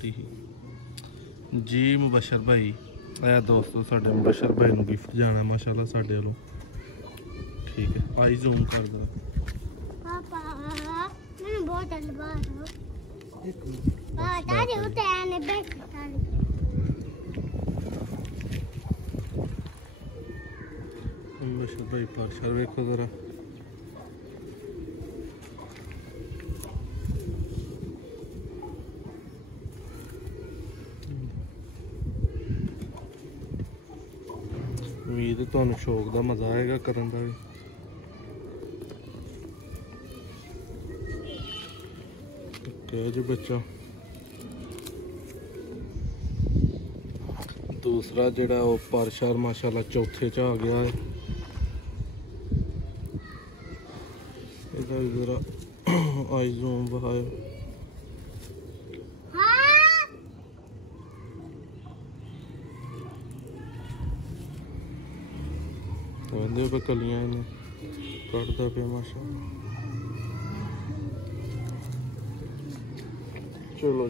छोटी ही जी। मुबशर भाई आया दोस्तों, साढ़े मुबशर भाई को गिफ्ट जाना माशाल्लाह साढ़े वालों। ठीक है आई जूम कर दो पापा मैंने बहुत अलबार हो मुबशर भाई परशर वेखो जरा। उम्मीद है तुहानू शौक का मजा आएगा करन दा भी। क्या जी बच्चा दूसरा जिहड़ा वो परशर माशाल्लाह चौथे च आ गया है। इधर जरा आई जूम बहाए वंदे पे कलियां इन्हें कटदा पे माशाल्लाह। चलो